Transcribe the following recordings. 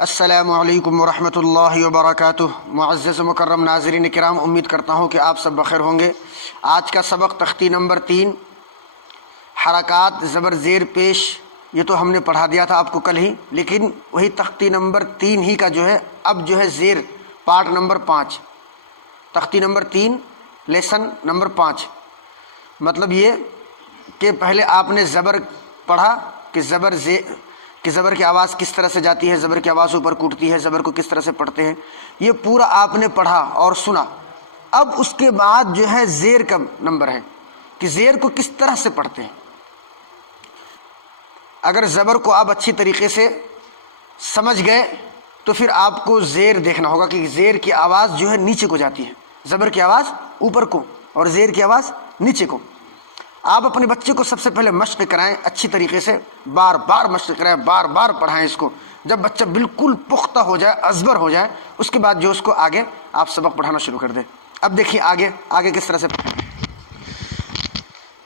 السلام علیکم ورحمۃ اللہ وبرکاتہ۔ معزز و مکرم ناظرین کرام، امید کرتا ہوں کہ آپ سب بخیر ہوں گے۔ آج کا سبق تختی نمبر 3، حرکات زبر زیر پیش۔ یہ تو ہم نے پڑھا دیا تھا آپ کو کل ہی، لیکن وہی تختی نمبر 3 ہی کا اب زیر پارٹ نمبر 5، تختی نمبر 3 لیسن نمبر 5۔ مطلب یہ کہ پہلے آپ نے زبر پڑھا کہ زبر کی آواز کس طرح سے جاتی ہے، زبر کی آواز اوپر کوٹتی ہے، زبر کو کس طرح سے پڑھتے ہیں، یہ پورا آپ نے پڑھا اور سنا۔ اب اس کے بعد زیر کا نمبر ہے کہ زیر کو کس طرح سے پڑھتے ہیں۔ اگر زبر کو آپ اچھی طریقے سے سمجھ گئے تو پھر آپ کو زیر دیکھنا ہوگا کہ زیر کی آواز نیچے کو جاتی ہے، زبر کی آواز اوپر کو اور زیر کی آواز نیچے کو۔ آپ اپنے بچے کو سب سے پہلے مشق کرائیں، اچھی طریقے سے بار بار مشق کرائیں، بار بار پڑھائیں اس کو۔ جب بچہ بالکل پختہ ہو جائے، ازبر ہو جائے، اس کے بعد اس کو آگے آپ سبق پڑھانا شروع کر دیں۔ اب دیکھیے آگے کس طرح سے پڑھیں۔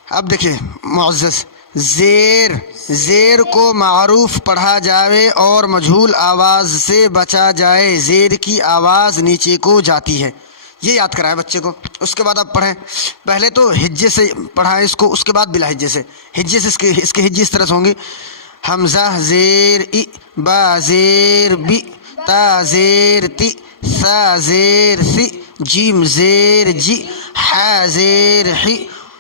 اب دیکھیے معزز، زیر کو معروف پڑھا جائے اور مجہول آواز سے بچا جائے۔ زیر کی آواز نیچے کو جاتی ہے، یہ یاد کرائے بچے کو۔ اس کے بعد آپ پڑھیں، پہلے تو ہجے سے پڑھائیں اس کو، اس کے بعد بلا ہجے سے۔ ہجے سے اس کے ہجے اس طرح سے ہوں گے: حمزہ زیر ای، با زیر بی، تا زیر تی، سا زیر سی، جیم زیر جی، حا زیر حی،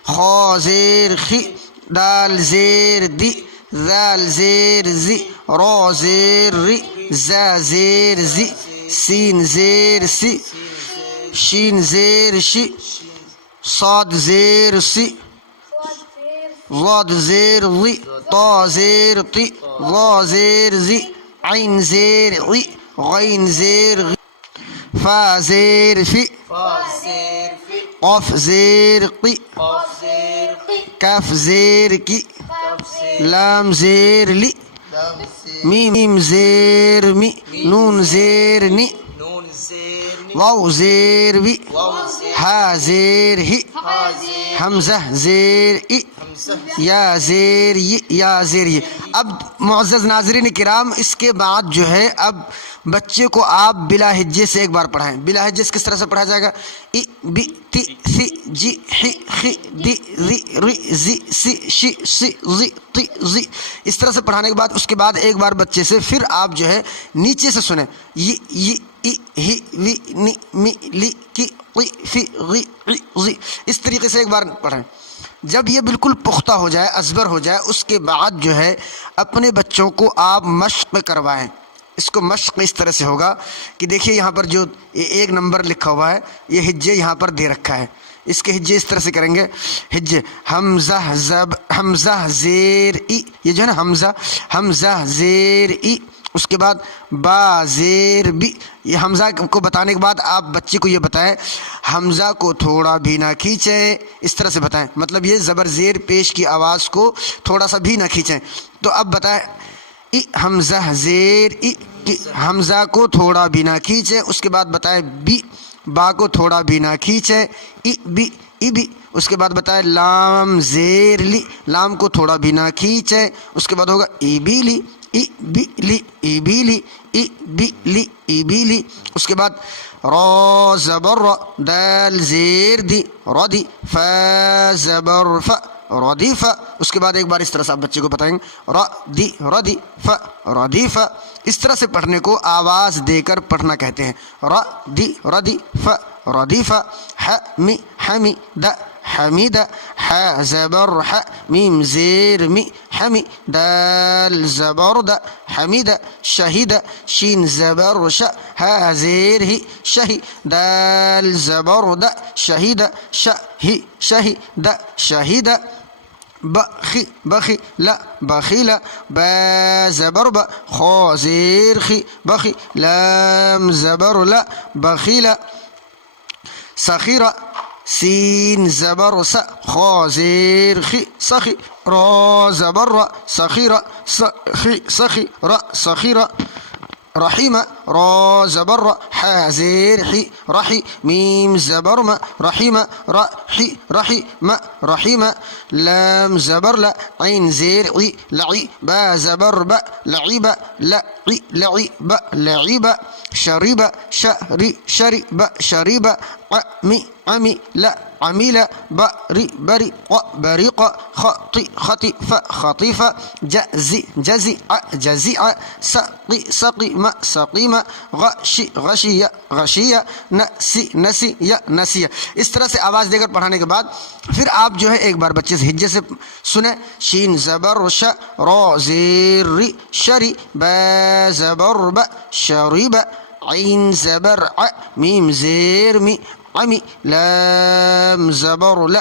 خا زیر خی، دال زیر دی، ذال زیر زی، را زیر ری، زا زیر زی، سین زیر سی، شین زیر شی، صاد زیر سی، ضاد زیر ضی، طا زیر طی، ظا زیر زی، عین زیر عی، غین زیر غی، فا زیر فی، قاف زیر قی، کاف زیر کی، لام زیر لی، میم زیر می، نون زیر نی، واو زیر وی، ہا زیر ہی، حمزہ زیر ای، یا زیر ی، یا زیر ی۔ اب معزز ناظرین کرام، اس کے بعد اب بچے کو آپ بلا ہجے سے ایک بار پڑھائیں۔ بلا ہجے سے کس طرح سے پڑھا جائے گا؟ ای بی تی سی جی حی خی دی ری ری زی سی شی سی زی تی زی۔ اس طرح سے پڑھانے کے بعد اس کے بعد ایک بار بچے سے پھر آپ نیچے سے سنیں: ی ای ہی وی نی می لی کی قی فی غی عی زی۔ اس طریقے سے ایک بار پڑھیں۔ جب یہ بالکل پختہ ہو جائے، ازبر ہو جائے، اس کے بعد اپنے بچوں کو آپ مشق کروائیں۔ اس کو مشق اس طرح سے ہوگا کہ دیکھیے یہاں پر ایک نمبر لکھا ہوا ہے، یہ ہجے یہاں پر دے رکھا ہے۔ اس کے ہجے اس طرح سے کریں گے: ہجے حمزہ زیر ای، یہ نا حمزہ زیر ای۔ اس کے بعد با زیر بی۔ یہ حمزہ کو بتانے کے بعد آپ بچے کو یہ بتائیں حمزہ کو تھوڑا بھی نہ کھینچیں، اس طرح سے بتائیں۔ مطلب یہ زبر زیر پیش کی آواز کو تھوڑا سا بھی نہ کھینچیں۔ تو اب بتائیں: ای حمزہ زیر ای، حمزہ کو تھوڑا بھی نہ کھینچیں۔ اس کے بعد بتائیں بی، با کو تھوڑا بھی نہ کھینچیں، ای بی ای بی۔ اس کے بعد بتائیں لام زیر لی، لام کو تھوڑا بھی نہ کھینچیں۔ اس کے بعد ہوگا ای بی لی، ای بی لی، ای بی لی، ای بی لی، ای بی لی۔ اس کے بعد را زبر را، دال زیر دی، ردی، فا زبر فا، ردیفا۔ اس کے بعد ایک بار اس طرح سے آپ بچے کو بتائیں گے: ردی ردی فا، ردیفا۔ اس طرح سے پڑھنے کو آواز دے کر پڑھنا کہتے ہیں: ردی ردی فا، ردیفا۔ حمی حمی دا، حمیدہ، حا زبر حا، میم زیر می، حمی، دال زبر دا، حمیدہ، شہیدہ، شین زبر شا، ہا زیر ہی، شہی، دال زبر دا، شہیدہ، شہی شہیدہ، شہیدہ۔ بخی بخی لا، بخیلا، با زبر با، خا زیر خی، بخی، لام زبر لا، بخیلا۔ سخیرہ، سین زبر سا، خا زیر خی، سخی، را زبر را، سخیرہ، سخی سخی را، سخیرہ۔ رحیمہ، را زبر ر ح زیر حی رحی میم زبر م رحیم رحی رحی م رحیم لام زبر ل عین زیر عی لعی با زبر ب لعیب لعی لعیب لعیب شریب شری شریب شریب عمی عمی ل عمیل بری بری بریق خطی خطیف خطیف جزی جزی جزیع سقی سقیم سقیم غشی غشی غشی نسی نسی یا نسی. اس طرح سے آواز دے کر پڑھانے کے بعد پھر آپ جو ہے ایک بار بچے سے ہجے سے سنیں. شین زبر ش را زیر ری شری با زبر ب شریب عین زبر ع میم زیر می عمی لام زبر ل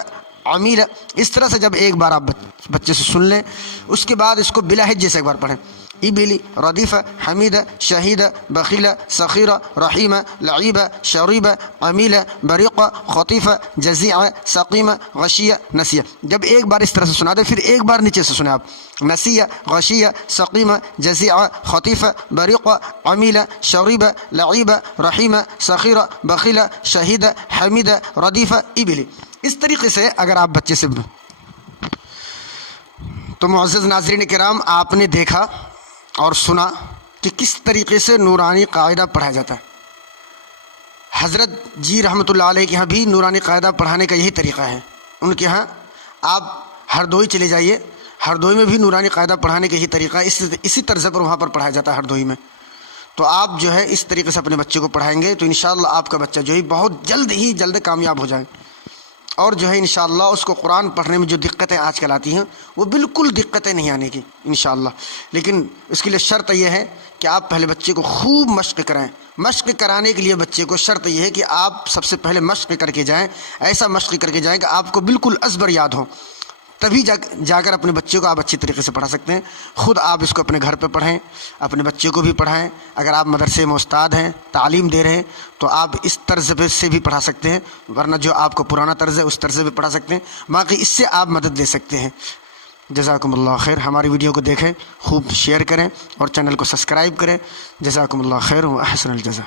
عمیل. اس طرح سے جب ایک بار آپ بچے سے سن لیں اس کے بعد اس کو بلا ہجے سے ایک بار پڑھیں. ابلی ردیف حمید شہید بخیل سخیر رحیم لعیب شریب عمیل بریق خطیف جزیع سقیم غشی نسیہ. جب ایک بار اس طرح سے سنا دیں پھر ایک بار نیچے سے سنیں آپ. نسیہ غشی سقیم جزیع خطیف بریق عمیل شریب لعیب رحیم سخیر بخیل شہید حمید ردیف ابلی. اس طریقے سے اگر آپ بچے سے تو معزز ناظرین کرام آپ نے دیکھا اور سنا کہ کس طریقے سے نورانی قاعدہ پڑھایا جاتا ہے. حضرت جی رحمۃ اللہ علیہ کے ہاں بھی نورانی قاعدہ پڑھانے کا یہی طریقہ ہے. ان کے ہاں آپ ہردوئی چلے جائیے, ہردوئی میں بھی نورانی قاعدہ پڑھانے کا یہی طریقہ ہے. اسی طرز پر وہاں پر پڑھایا جاتا ہے ہردوئی میں. تو آپ جو ہے اس طریقے سے اپنے بچے کو پڑھائیں گے تو انشاءاللہ آپ کا بچہ جو ہے بہت جلد کامیاب ہو جائے. اور جو ہے انشاءاللہ اس کو قرآن پڑھنے میں جو دقتیں آج کل آتی ہیں وہ بالکل دقتیں نہیں آنے کی انشاءاللہ. لیکن اس کے لیے شرط یہ ہے کہ آپ پہلے بچے کو خوب مشق کرائیں. مشق کرانے کے لیے بچے کو شرط یہ ہے کہ آپ سب سے پہلے مشق کر کے جائیں. ایسا مشق کر کے جائیں کہ آپ کو بالکل ازبر یاد ہو, تبھی جا کر اپنے بچے کو آپ اچھی طریقے سے پڑھا سکتے ہیں. خود آپ اس کو اپنے گھر پہ پڑھیں, اپنے بچے کو بھی پڑھائیں. اگر آپ مدرسے میں استاد ہیں, تعلیم دے رہے ہیں تو آپ اس طرز سے بھی پڑھا سکتے ہیں, ورنہ جو آپ کو پرانا طرز ہے اس طرز سے بھی پڑھا سکتے ہیں. باقی اس سے آپ مدد دے سکتے ہیں. جزاکم اللہ خیر. ہماری ویڈیو کو دیکھیں, خوب شیئر کریں اور چینل کو سبسکرائب کریں. جزاکم اللہ خیر و احسن الجزا.